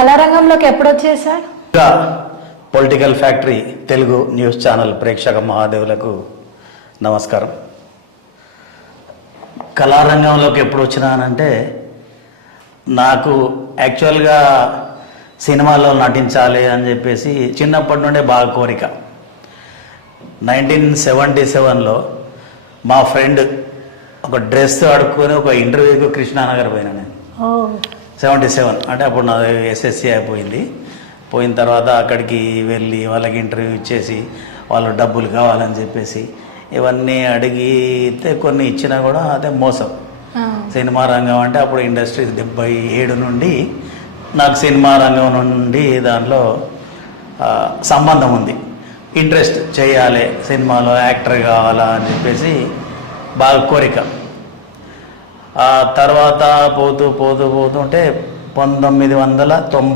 కళారంగంలోకి ఎప్పుడు వచ్చాయి sir? Political factory Telugu news channel ప్రేక్షక మహాదేవులకు నమస్కారం. కళారంగంలోకి ఎప్పుడు వచ్చినానంటే, నాకు యాక్చువల్గా సినిమాలో నటించాలి అని చెప్పేసి చిన్నప్పటి నుండే బాగా కోరిక. 1977లో మా ఫ్రెండ్ ఒక డ్రెస్ అడుక్కొని ఒక ఇంటర్వ్యూకి కృష్ణానగర్ పోయినా నేను. 77 అంటే అప్పుడు నాది ఎస్ఎస్సి అయిపోయింది. పోయిన తర్వాత అక్కడికి వెళ్ళి వాళ్ళకి ఇంటర్వ్యూ ఇచ్చేసి వాళ్ళు డబ్బులు కావాలని చెప్పేసి ఇవన్నీ అడిగితే కొన్ని ఇచ్చినా కూడా అదే మోసం. సినిమా రంగం అంటే అప్పుడు ఇండస్ట్రీ 77 నుండి నాకు సినిమా రంగం నుండి దాంట్లో సంబంధం ఉంది. ఇంట్రెస్ట్ చేయాలి, సినిమాలో యాక్టర్ కావాలా అని చెప్పేసి బాగా కోరిక. ఆ తర్వాత పోతూ ఉంటే 1990